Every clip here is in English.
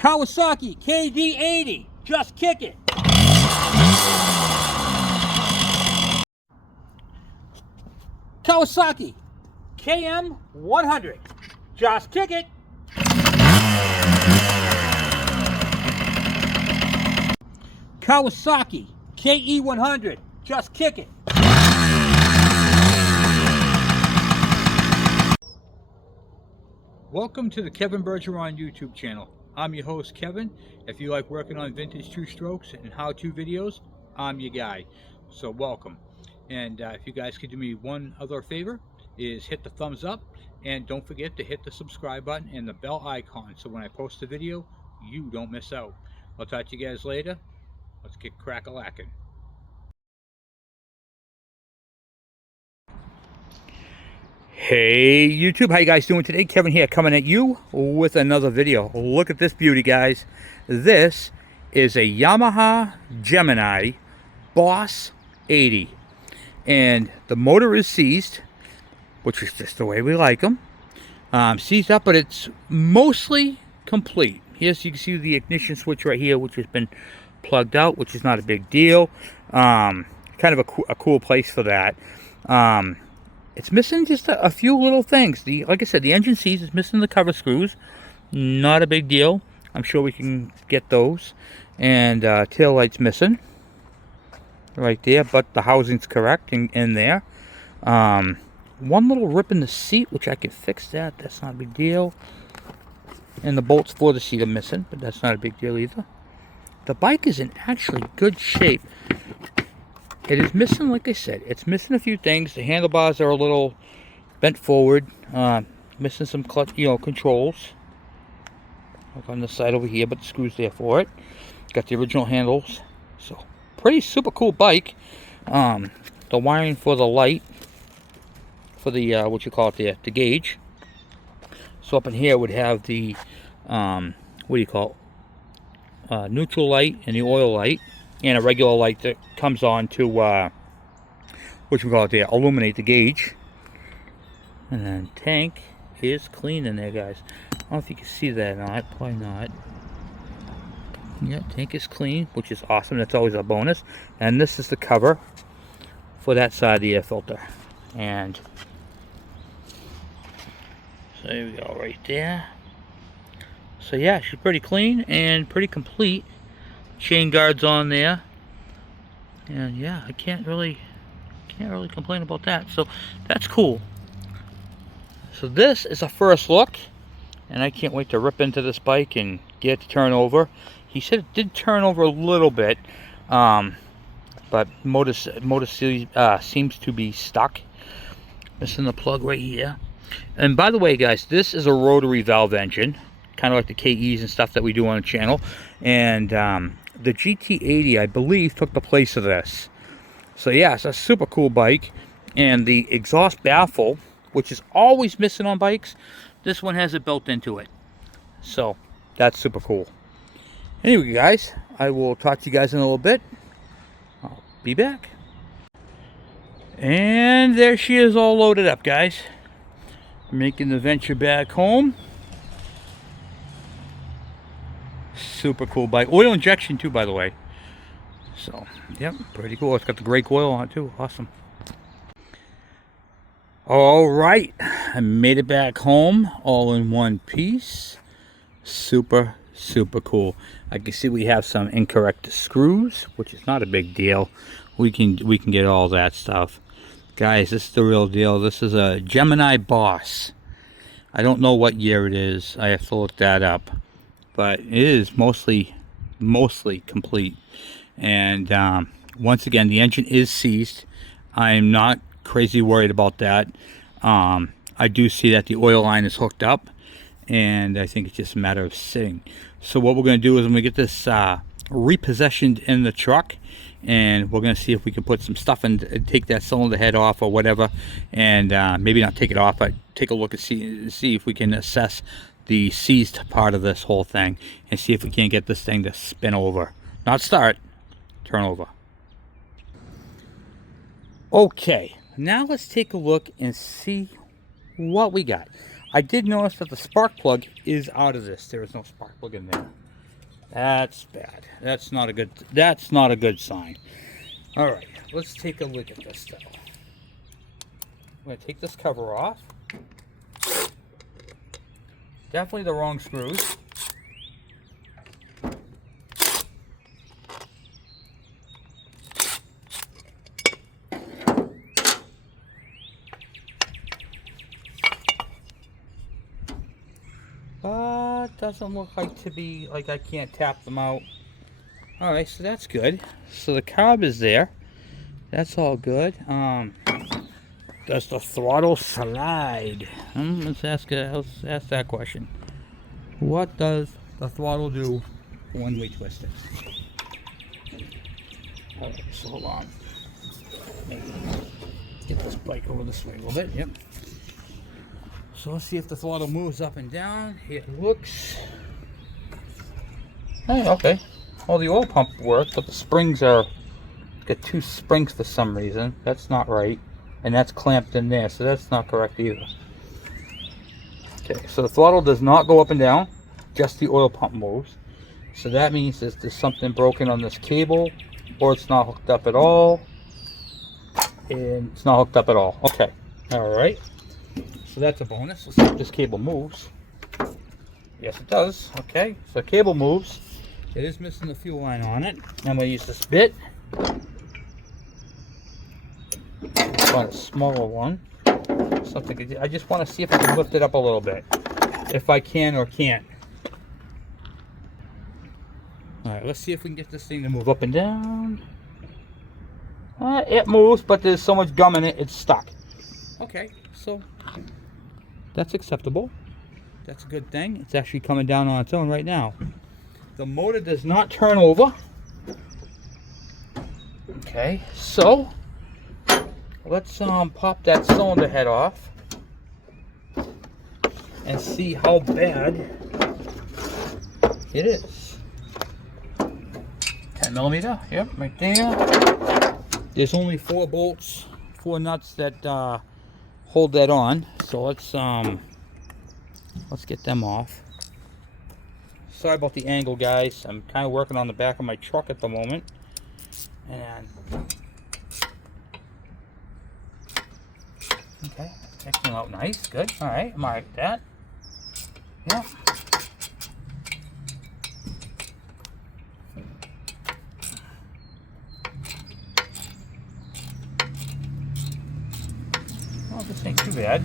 Kawasaki KD80, just kick it. Kawasaki KM100, just kick it. Kawasaki KE100, just kick it. Welcome to the Kevin Bergeron YouTube channel. I'm your host, Kevin. If you like working on vintage two-strokes and how-to videos, I'm your guy. So welcome. And if you guys could do me one other favor, is hit the thumbs up, and don't forget to hit the subscribe button and the bell icon, so when I post a video, you don't miss out. I'll talk to you guys later. Let's get crack-a-lackin'. Hey YouTube, how you guys doing today? Kevin here, coming at you with another video. Look at this beauty, guys. This is a Yamaha Gemini Boss 80, and the motor is seized, which is just the way we like them. Seized up, but it's mostly complete. Here's, you can see the ignition switch right here, which has been plugged out, which is not a big deal. Kind of a cool place for that. It's missing just a few little things. Like I said, the engine seized, is missing the cover screws. Not a big deal. I'm sure we can get those. And tail light's missing right there, but the housing's correct in there. One little rip in the seat, which I can fix that. That's not a big deal. And the bolts for the seat are missing, but that's not a big deal either. The bike is in actually good shape. It is missing, like I said, it's missing a few things. The handlebars are a little bent forward, missing some clutch, controls. Look on the side over here, but the screws there for it. Got the original handles, so pretty super cool bike. The wiring for the light, for the what you call it, the gauge. So up in here would have the neutral light and the oil light, and a regular light that comes on to illuminate the gauge. And then tank is clean in there, guys. I don't know if you can see that or not. Probably not. Yeah, tank is clean, which is awesome. That's always a bonus. And this is the cover for that side of the air filter. And so there we go, right there. So yeah, she's pretty clean and pretty complete. Chain guards on there, and yeah, I can't really complain about that. So that's cool. So this is a first look, and I can't wait to rip into this bike and get it to turn over. He said it did turn over a little bit, but motor seems to be stuck. Missing the plug right here. And by the way, guys, this is a rotary valve engine, kind of like the KEs and stuff that we do on the channel. And the GT80, I believe, took the place of this. So yeah, it's a super cool bike. And the exhaust baffle, which is always missing on bikes, this one has it built into it. So that's super cool. Anyway, guys, I will talk to you guys in a little bit. I'll be back. And there she is, all loaded up, guys. Making the venture back home. Super cool bike. Oil injection too, by the way. So yep, pretty cool. It's got the gray coil on it too. Awesome. All right, I made it back home all in one piece. Super cool. I can see we have some incorrect screws, which is not a big deal. We can get all that stuff. Guys, this is the real deal. This is a Gemini Boss. I don't know what year it is. I have to look that up. But it is mostly complete. And once again, the engine is seized. I'm not crazy worried about that. I do see that the oil line is hooked up, and I think it's just a matter of sitting. So what we're going to do is when we get this repossessioned in the truck, and we're going to see if we can put some stuff in, take that cylinder head off or whatever, and maybe not take it off, but take a look and see if we can assess the seized part of this whole thing, and see if we can't get this thing to spin over. Not start, turn over. Okay, now let's take a look and see what we got. I did notice that the spark plug is out of this. There is no spark plug in there. That's bad. That's not a good sign. All right, let's take a look at this though. I'm going to take this cover off. Definitely the wrong screws. But doesn't look like I can't tap them out. All right, so that's good. So the carb is there. That's all good. Does the throttle slide? Let's ask that question. What does the throttle do when we twist it? All right, so hold on. Maybe get this bike over this way a little bit. Yep. So let's see if the throttle moves up and down. It looks. Hey, okay. Well, the oil pump works, but the springs are got two springs for some reason. That's not right, and that's clamped in there, so that's not correct either. Okay, so the throttle does not go up and down, just the oil pump moves. So that means there's something broken on this cable, or it's not hooked up at all. And it's not hooked up at all. Okay, all right. So that's a bonus. Let's see if this cable moves. Yes, it does. Okay, so the cable moves. It is missing the fuel line on it. I'm going to use this bit. Find a smaller one. Something. I just want to see if I can lift it up a little bit. If I can or can't. Alright, let's see if we can get this thing to move up and down. It moves, but there's so much gum in it, it's stuck. Okay, so that's acceptable. That's a good thing. It's actually coming down on its own right now. The motor does not turn over. Okay, so let's pop that cylinder head off and see how bad it is. 10mm, yep, right there. There's only 4 bolts, 4 nuts that hold that on. So let's get them off. Sorry about the angle, guys. I'm kind of working on the back of my truck at the moment. And okay, that came out nice, good. All right, I'm all right with that. Yeah. Well, this ain't too bad.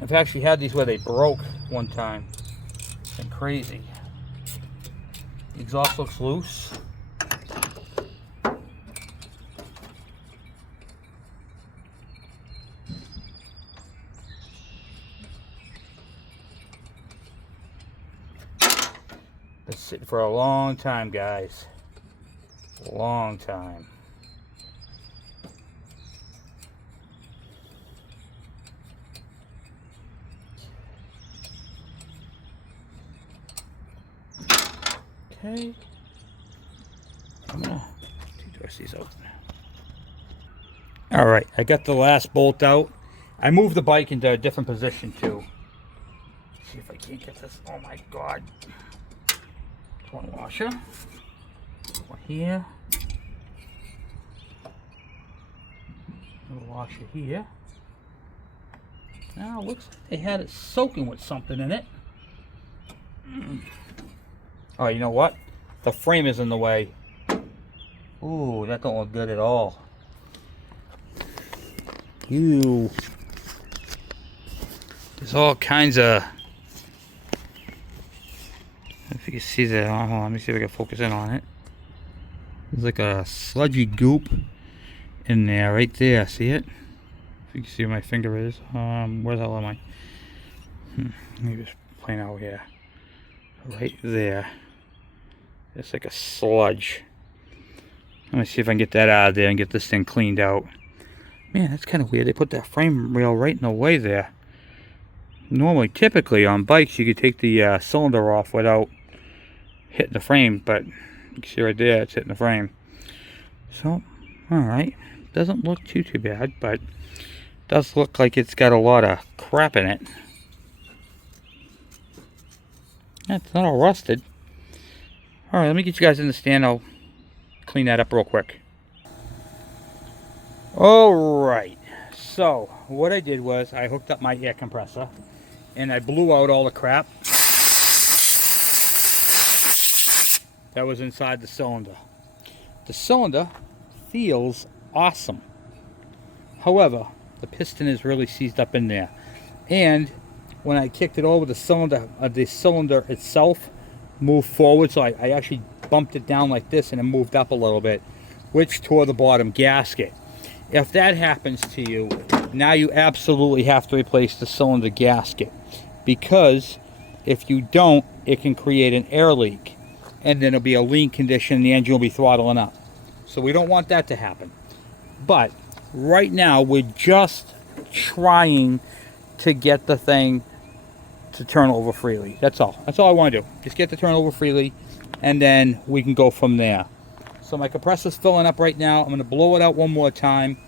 I've actually had these where they broke one time. It's been crazy. The exhaust looks loose. Been sitting for a long time, guys. A long time. Okay. I'm gonna twist these out. All right, I got the last bolt out. I moved the bike into a different position too. Let's see if I can't get this. Oh my God. One washer. One here. Little washer here. Now it looks like they had it soaking with something in it. Oh, you know what? The frame is in the way. Ooh, that don't look good at all. Ew. There's all kinds of... If you can see that, hold on, let me see if I can focus in on it. There's like a sludgy goop in there, right there. See it? If you can see where my finger is. Where the hell am I? Let me just point out here. Right there. It's like a sludge. Let me see if I can get that out of there and get this thing cleaned out. Man, that's kind of weird. They put that frame rail right in the way there. Normally, typically on bikes, you could take the cylinder off without hitting the frame, but you can see right there, it's hitting the frame. So, alright. Doesn't look too bad, but Does look like it's got a lot of crap in it. It's not all rusted. All right, let me get you guys in the stand. I'll clean that up real quick. All right, so what I did was I hooked up my air compressor and I blew out all the crap that was inside the cylinder. The cylinder feels awesome. However, the piston is really seized up in there. And when I kicked it over, the cylinder itself moved forward. So I actually bumped it down like this and it moved up a little bit, which tore the bottom gasket. If that happens to you, now you absolutely have to replace the cylinder gasket, because if you don't, it can create an air leak and then it'll be a lean condition and the engine will be throttling up. So we don't want that to happen. But right now we're just trying to get the thing to turn over freely. That's all I want to do. Just get the turn over freely and then we can go from there. So my compressor's filling up right now. I'm going to blow it out one more time,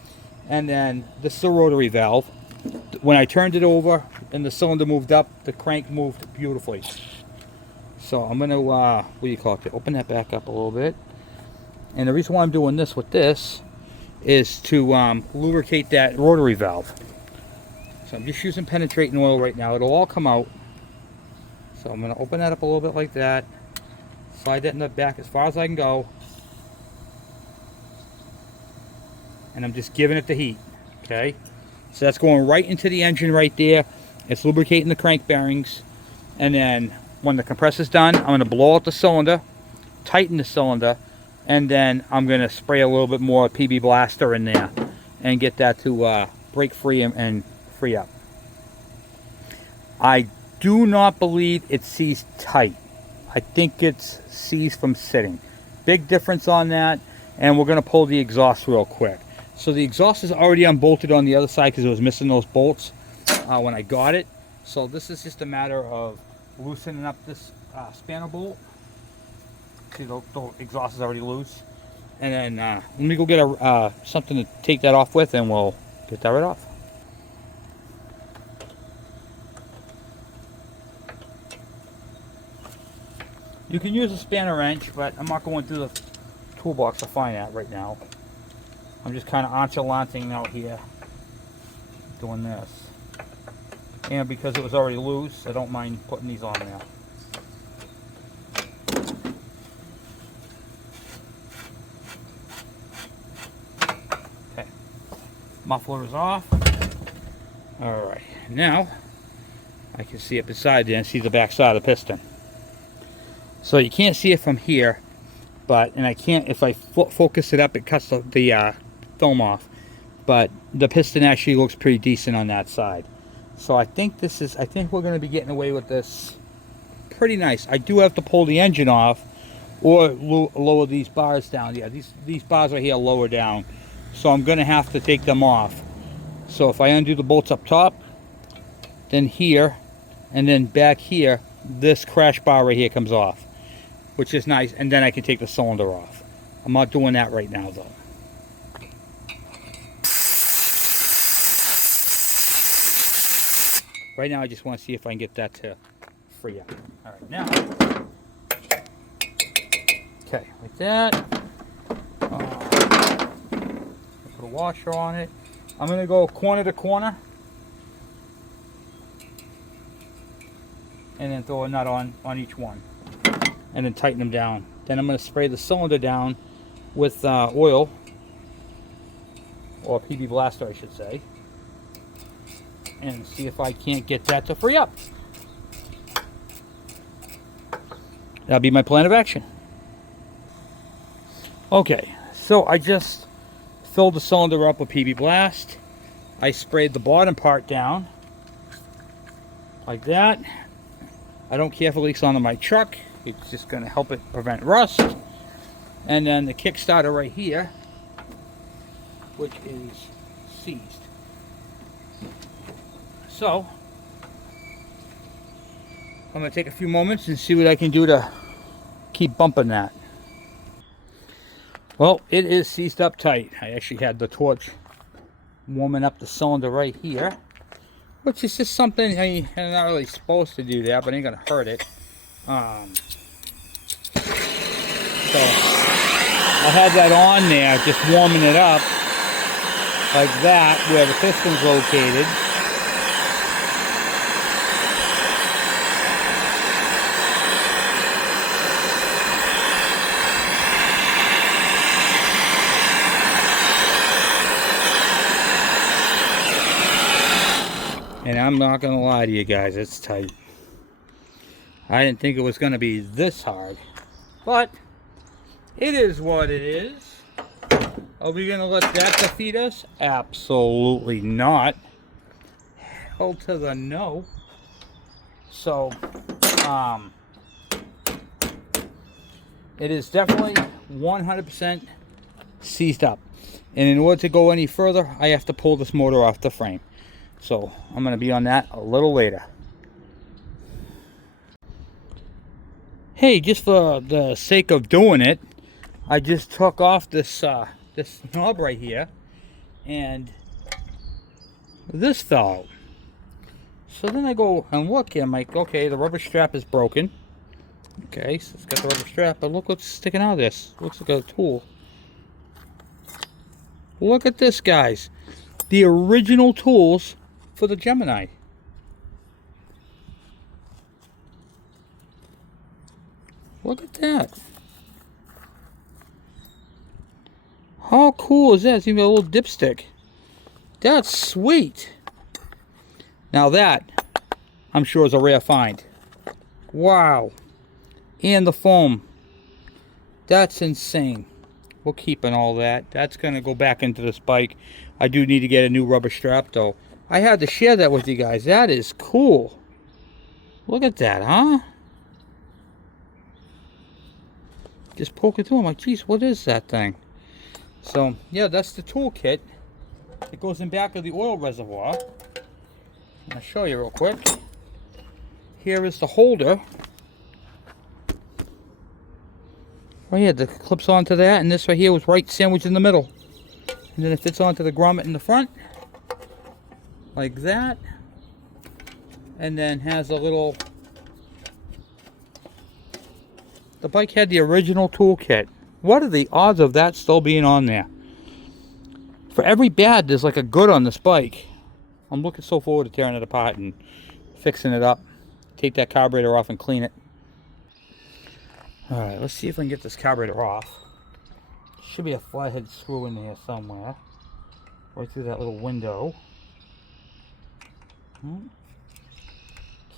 and then this is a rotary valve. When I turned it over and the cylinder moved up, the crank moved beautifully. So I'm going to what do you call it, open that back up a little bit. And the reason why I'm doing this with this is to lubricate that rotary valve. So I'm just using penetrating oil right now. It'll all come out. So I'm going to open that up a little bit like that, slide that in the back as far as I can go, and I'm just giving it the heat. Okay, so that's going right into the engine right there. It's lubricating the crank bearings, and then when the compressor's done, I'm going to blow out the cylinder, tighten the cylinder, and then I'm going to spray a little bit more PB Blaster in there and get that to break free and free up. I do not believe it's seized tight. I think it's seized from sitting. Big difference on that. And we're going to pull the exhaust real quick. So the exhaust is already unbolted on the other side because it was missing those bolts when I got it. So this is just a matter of loosening up this spanner bolt. See, the exhaust is already loose. And then let me go get something to take that off with, and we'll get that right off. You can use a spanner wrench, but I'm not going through the toolbox to find that right now. I'm just kind of enchilanting out here doing this. And because it was already loose, I don't mind putting these on there. Okay, muffler is off. Alright, now I can see it beside there and see the back side of the piston. So you can't see it from here, and I can't, if I focus it up, it cuts the film off. But the piston actually looks pretty decent on that side. So I think we're going to be getting away with this pretty nice. I do have to pull the engine off or lower these bars down. Yeah, these bars right here lower down. So I'm going to have to take them off. So if I undo the bolts up top, then here, and then back here, this crash bar right here comes off, which is nice, and then I can take the cylinder off. I'm not doing that right now though. Right now I just want to see if I can get that to free up. Alright, now, okay, like that. Put a washer on it. I'm going to go corner to corner and then throw a nut on each one, and then tighten them down. Then I'm going to spray the cylinder down with oil, or PB Blaster I should say, and see if I can't get that to free up. That'll be my plan of action. Okay, so I just filled the cylinder up with PB Blast. I sprayed the bottom part down like that. I don't care if it leaks onto my truck. It's just going to help it prevent rust. And then the Kickstarter right here, which is seized. So I'm going to take a few moments and see what I can do to keep bumping that. Well, it is seized up tight. I actually had the torch warming up the cylinder right here, which is just something, I mean, I'm not really supposed to do that, but ain't gonna hurt it. So I had that on there, just warming it up like that, where the piston's located. And I'm not gonna lie to you guys, it's tight. I didn't think it was gonna be this hard, but it is what it is. Are we gonna let that defeat us? Absolutely not. Hell to the no. So, it is definitely 100% seized up. And in order to go any further, I have to pull this motor off the frame. So I'm going to be on that a little later. Hey, just for the sake of doing it, I just took off this this knob right here, and this fell out. So then I go and look, and I'm like, okay, the rubber strap is broken. Okay, so it's got the rubber strap, but look what's sticking out of this. Looks like a tool. Look at this, guys. The original tools for the Gemini. Look at that. How cool is that? It's even a little dipstick. That's sweet. Now that, I'm sure, is a rare find. Wow. And the foam. That's insane. We're keeping all that. That's going to go back into this bike. I do need to get a new rubber strap, though. I had to share that with you guys. That is cool. Look at that, huh? Just poke it through. I'm like, geez, what is that thing? So, yeah, that's the tool kit. It goes in back of the oil reservoir. I'll show you real quick. Here is the holder. Right here, the clips onto that, and this right here was right sandwiched in the middle. And then it fits onto the grommet in the front. Like that. And then has a little... The bike had the original toolkit. What are the odds of that still being on there? For every bad, there's like a good on this bike. I'm looking so forward to tearing it apart and fixing it up. Take that carburetor off and clean it. Alright, let's see if we can get this carburetor off. Should be a flathead screw in there somewhere. Right through that little window.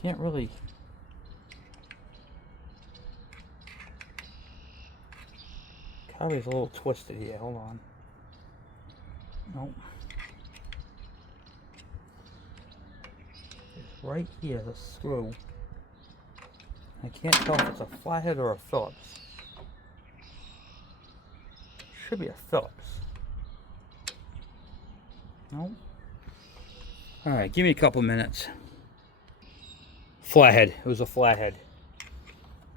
Can't really... Carburetor's a little twisted here. Hold on. Nope. It's right here, the screw. I can't tell if it's a flathead or a Phillips. Should be a Phillips. Nope. Alright, give me a couple minutes. Flathead. It was a flathead.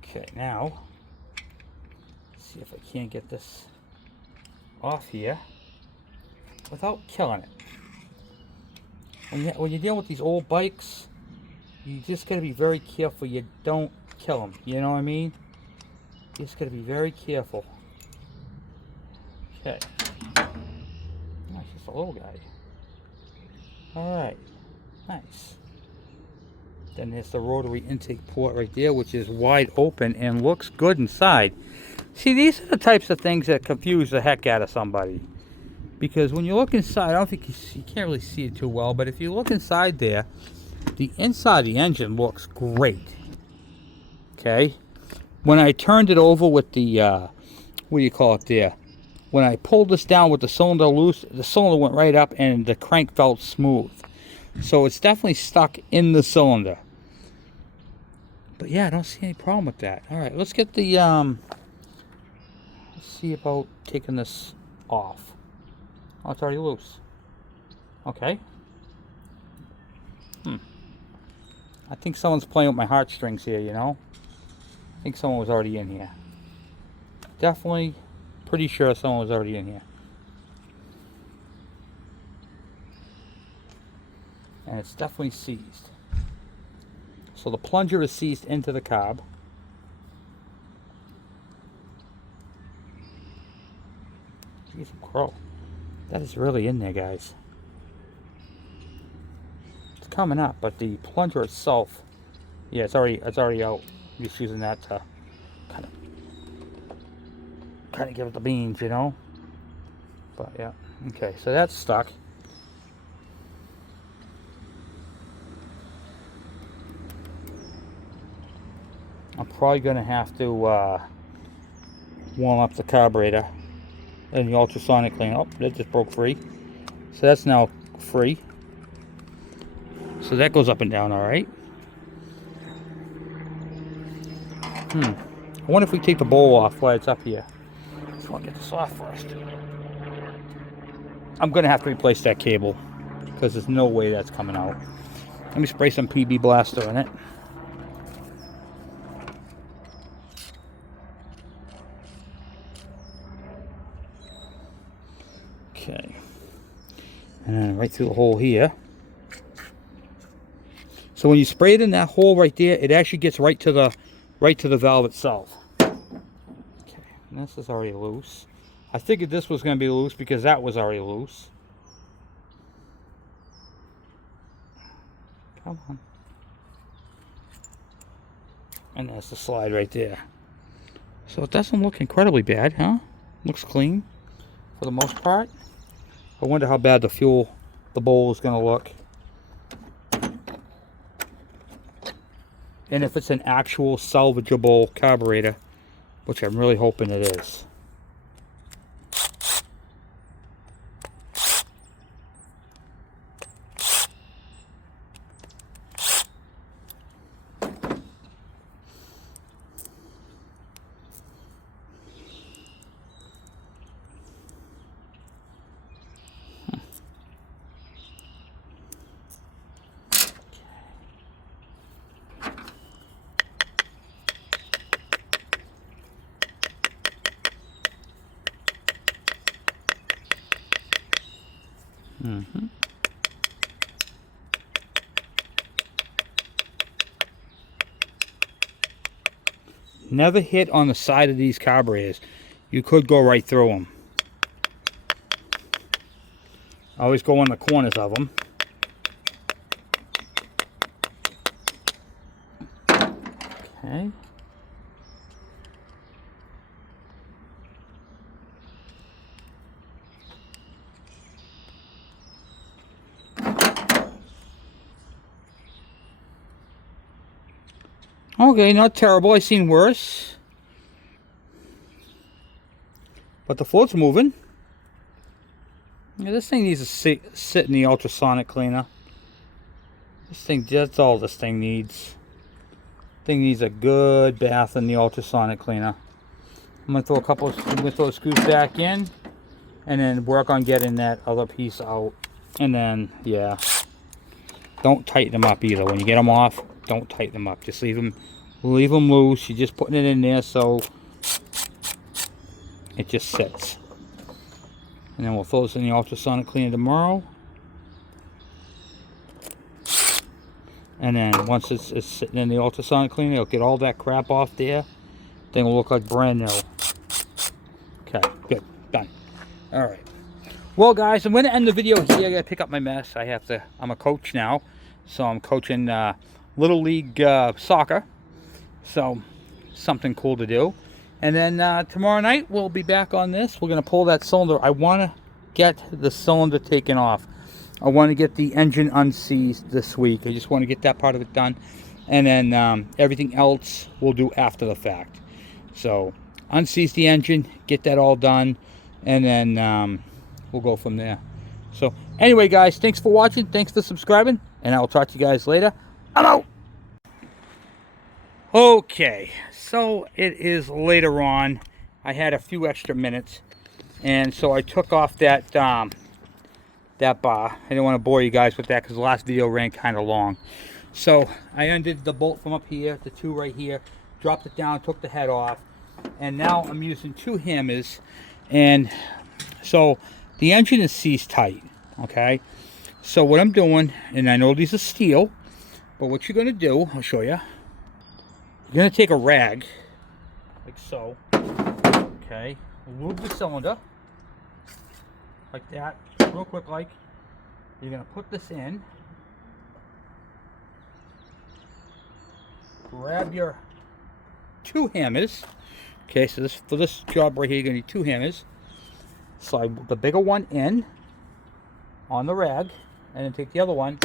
Okay, now, let's see if I can't get this off here without killing it. When you're dealing with these old bikes, you just got to be very careful you don't kill them. You know what I mean? You just got to be very careful. Okay. Oh, it's just a little guy. Alright. Nice. Then there's the rotary intake port right there, which is wide open and looks good inside. See, these are the types of things that confuse the heck out of somebody. Because when you look inside, I don't think you can't really see it too well, but if you look inside there, the inside of the engine looks great. Okay? When I turned it over with the, what do you call it there? When I pulled this down with the cylinder loose, the cylinder went right up and the crank felt smooth. So it's definitely stuck in the cylinder. But yeah, I don't see any problem with that. Alright, let's get the, let's see about taking this off. Oh, it's already loose. Okay. I think someone's playing with my heartstrings here, you know? I think someone was already in here. Definitely pretty sure someone was already in here. and it's definitely seized. So the plunger is seized into the carb. Jeez, crow. That is really in there, guys. It's coming up, but the plunger itself, yeah, it's already out. I'm just using that to kind of give it the beans, you know. But yeah, okay, so that's stuck. I'm probably gonna have to warm up the carburetor and the ultrasonic cleaner. Oh, that just broke free. So that's now free. So that goes up and down all right. I wonder if we take the bowl off while it's up here. Just want to get this off first. I'm gonna have to replace that cable because there's no way that's coming out. Let me spray some PB Blaster in it. Okay, and then right through the hole here. So when you spray it in that hole right there, it actually gets right to the valve itself. Okay, and this is already loose. I figured this was going to be loose because that was already loose. Come on. And that's the slide right there. So it doesn't look incredibly bad, huh? Looks clean for the most part. I wonder how bad the bowl is going to look. And if it's an actual salvageable carburetor, which I'm really hoping it is. Never hit on the side of these carburetors. You could go right through them. Always go on the corners of them. Okay. Okay, not terrible. I've seen worse. But the float's moving. Yeah, this thing needs to sit in the ultrasonic cleaner. This thing, that's all this thing needs. Thing needs a good bath in the ultrasonic cleaner. I'm gonna throw the screws back in, and then work on getting that other piece out. And then, yeah, don't tighten them up either. When you get them off, don't tighten them up. Just leave them loose. You're just putting it in there so it just sits. And then we'll throw this in the ultrasonic cleaner tomorrow. And then once it's sitting in the ultrasonic cleaner, it'll get all that crap off there. Thing will look like brand new. Okay, good, done. All right. Well, guys, I'm going to end the video here. I got to pick up my mess. I'm a coach now, so I'm coaching Little League soccer. So, something cool to do. And then tomorrow night, we'll be back on this. We're going to pull that cylinder. I want to get the cylinder taken off. I want to get the engine unseized this week. I just want to get that part of it done. And then everything else we'll do after the fact. So, unseize the engine, get that all done, and then we'll go from there. So, anyway, guys, thanks for watching. Thanks for subscribing. And I will talk to you guys later. I'm out. Okay, so it is later on. I had a few extra minutes, and so I took off that that bar. I didn't want to bore you guys with that because the last video ran kind of long. So I undid the bolt from up here, the two right here, dropped it down, took the head off, and now I'm using two hammers. And so the engine is seized tight, okay? So what I'm doing, and I know these are steel, but what you're going to do, I'll show you. You're going to take a rag, like so, okay, lube the cylinder, like that, real quick like. You're going to put this in, grab your 2 hammers, okay, so for this job right here, you're going to need 2 hammers. Slide the bigger one in on the rag, and then take the other one.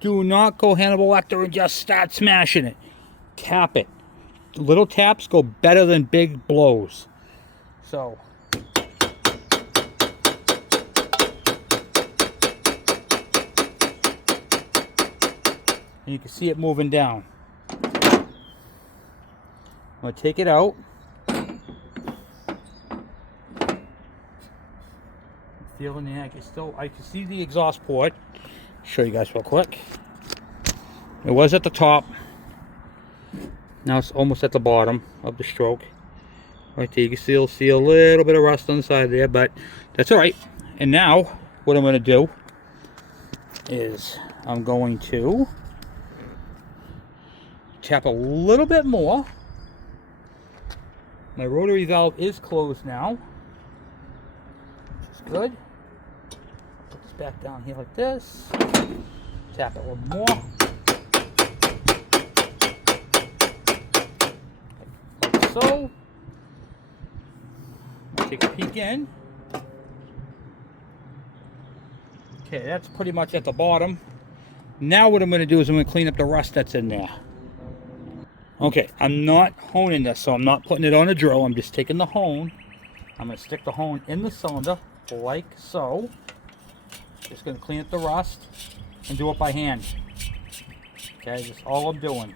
Do not go Hannibal Lecter and just start smashing it. Tap it. Little taps go better than big blows. So, and you can see it moving down. I'm going to take it out. Feeling the I can see the exhaust port. Show you guys real quick. It was at the top. Now it's almost at the bottom of the stroke. Right there, you can still see a little bit of rust on the side there, but that's all right. And now, what I'm going to do is I'm going to tap a little bit more. My rotary valve is closed now, which is good. Put this back down here like this. Tap it a little more. Like so. Take a peek in. Okay, that's pretty much at the bottom. Now what I'm going to do is I'm going to clean up the rust that's in there. Okay, I'm not honing this, so I'm not putting it on a drill. I'm just taking the hone. I'm going to stick the hone in the cylinder, like so. Just going to clean up the rust and do it by hand. Okay, that's all I'm doing.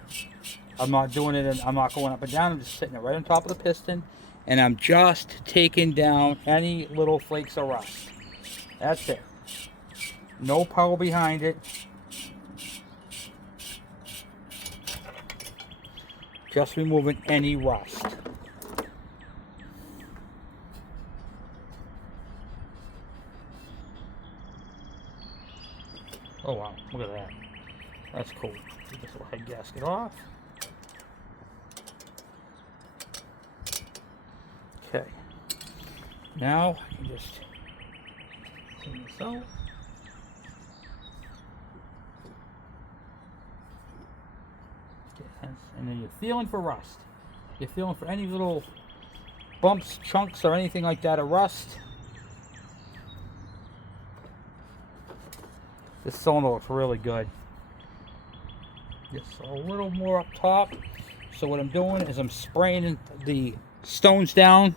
I'm not doing it, and I'm not going up and down. I'm just sitting it right on top of the piston, and I'm just taking down any little flakes of rust. That's it. No power behind it. Just removing any rust. Oh wow, look at that. That's cool. Take this little head gasket off. Okay. Now I can just clean this out. And then you're feeling for rust. You're feeling for any little bumps, chunks, or anything like that of rust. This cylinder looks really good. Just a little more up top. So what I'm doing is I'm spraying the stones down.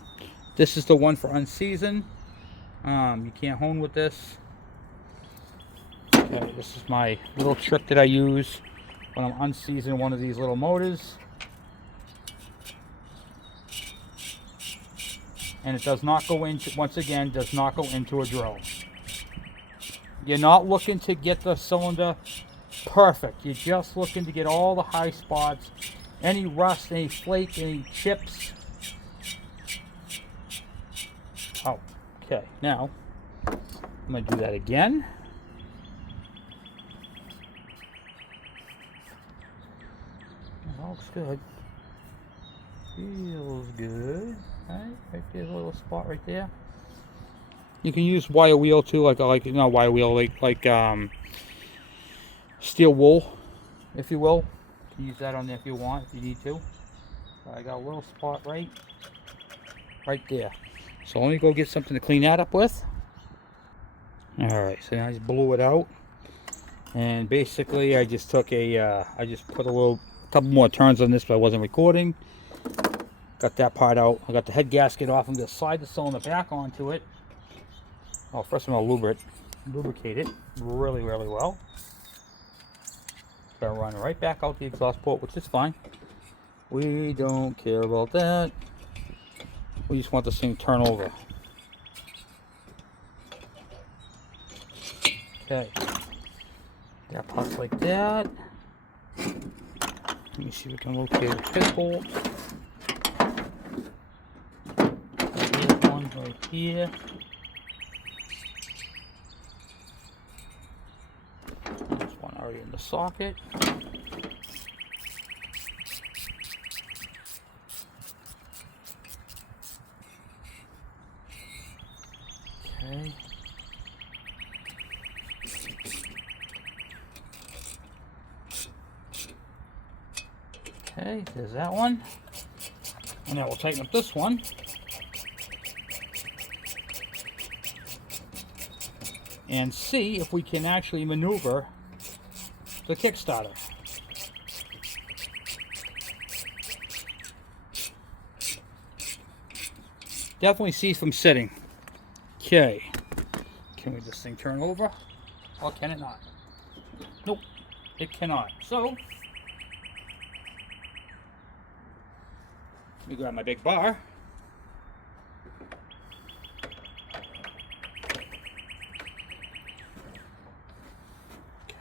This is the one for unseasoned. You can't hone with this. Okay, this is my little trick that I use when I'm unseasoning one of these little motors. And it does not go into, once again, does not go into a drill. You're not looking to get the cylinder perfect. You're just looking to get all the high spots, any rust, any flake, any chips. Oh, okay. Now, I'm going to do that again. That looks good. Feels good. Right there's a little spot right there. You can use wire wheel too, like not wire wheel, like steel wool, if you will. You can use that on there if you want, if you need to. I got a little spot right there. So let me go get something to clean that up with. All right, so now I just blew it out, and basically I just took I just put a couple more turns on this, but I wasn't recording. Got that part out. I got the head gasket off. I'm going to slide the cylinder back onto it. Oh, first I'm going to lubricate it really, really well. Going to run right back out the exhaust port, which is fine. We don't care about that. We just want this thing to turn over. Okay. That pops like that. Let me see if we can locate the pit bolt. right here. There's one already in the socket. Okay. Okay, there's that one. And now we'll tighten up this one. And see if we can actually maneuver the Kickstarter. Definitely sees from sitting. Okay. Can we this thing turn over? Or can it not? Nope. It cannot. So, let me grab my big bar.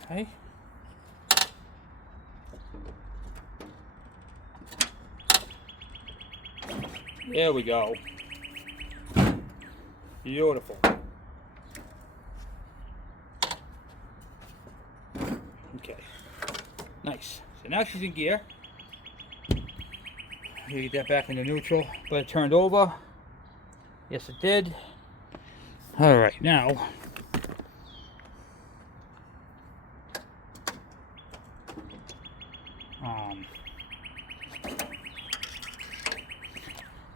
Okay. There we go. Beautiful. Okay. Nice. So now she's in gear. You get that back into neutral, but it turned over. Yes, it did. All right, now.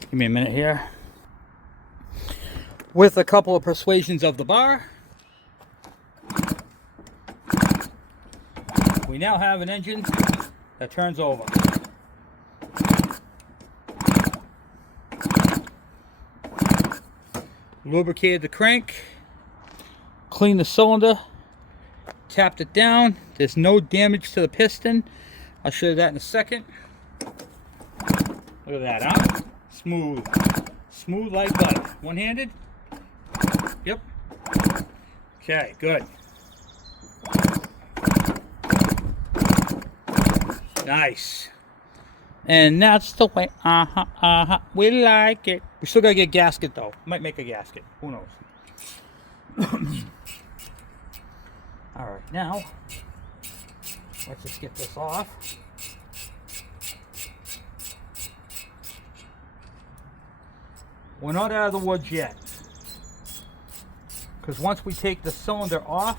Give me a minute here. With a couple of persuasions of the bar, we now have an engine that turns over. Lubricated the crank, cleaned the cylinder, tapped it down. There's no damage to the piston. I'll show you that in a second. Look at that, huh? Smooth. Smooth like butter. One-handed? Yep. Okay, good. Nice. And that's the way, we like it. We still gotta get a gasket though. Might make a gasket. Who knows? Alright, now, let's just get this off. We're not out of the woods yet. Because once we take the cylinder off,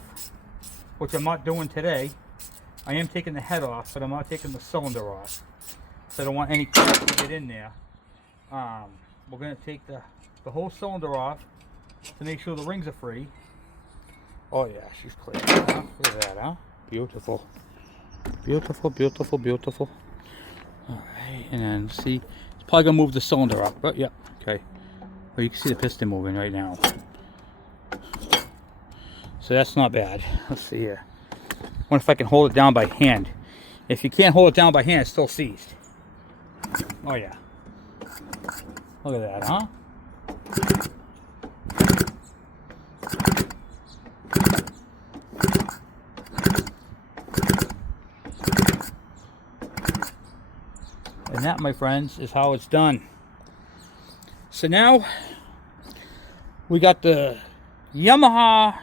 which I'm not doing today, I am taking the head off, but I'm not taking the cylinder off. So I don't want any crap to get in there. We're going to take the whole cylinder off to make sure the rings are free. Oh yeah, she's clear. Huh? Look at that, huh? Beautiful. Beautiful, beautiful, beautiful. Alright, and then see, it's probably going to move the cylinder up. But yeah, okay. Well, you can see the piston moving right now. So that's not bad. Let's see here. I wonder if I can hold it down by hand. If you can't hold it down by hand, it's still seized. Oh yeah. Look at that, huh? And that, my friends, is how it's done. So now we got the Yamaha.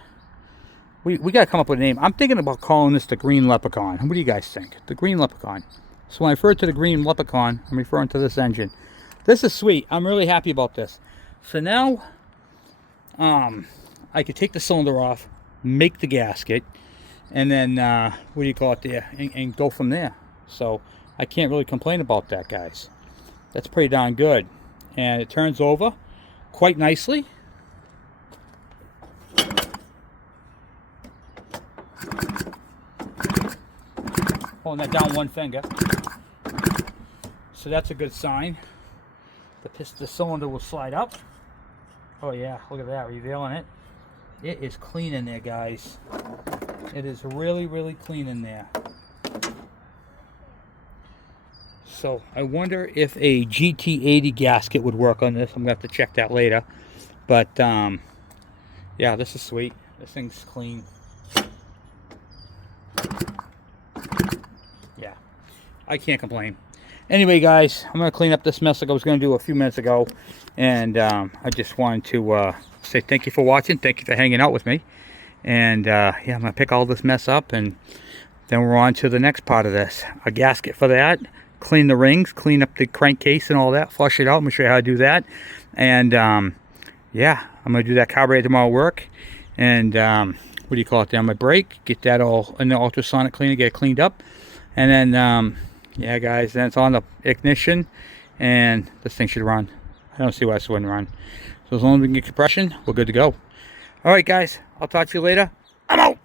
We got to come up with a name. I'm thinking about calling this the Green Leprechaun. What do you guys think? The Green Leprechaun. So when I refer to the Green Leprechaun, I'm referring to this engine. This is sweet. I'm really happy about this. So now I could take the cylinder off, make the gasket, and then what do you call it there, and go from there. So I can't really complain about that, guys. That's pretty darn good. And it turns over quite nicely. Holding that down one finger. So that's a good sign. The cylinder will slide up. Oh yeah, look at that, revealing it. It is clean in there, guys. It is really, really clean in there. So I wonder if a GT80 gasket would work on this. I'm gonna have to check that later. But yeah, this is sweet. This thing's clean. Yeah, I can't complain. Anyway, guys, I'm going to clean up this mess like I was going to do a few minutes ago. And I just wanted to say thank you for watching. Thank you for hanging out with me. And yeah, I'm going to pick all this mess up, and then we're on to the next part of this. A gasket for that. Clean the rings, clean up the crankcase and all that. Flush it out. I'm going to show you how to do that. And yeah, I'm going to do that carburetor tomorrow at work. And what do you call it there? On my brake. Get that all in the ultrasonic cleaner. Get it cleaned up. And then, yeah, guys, then it's on the ignition. And this thing should run. I don't see why this wouldn't run. So as long as we can get compression, we're good to go. All right, guys. I'll talk to you later. I'm out.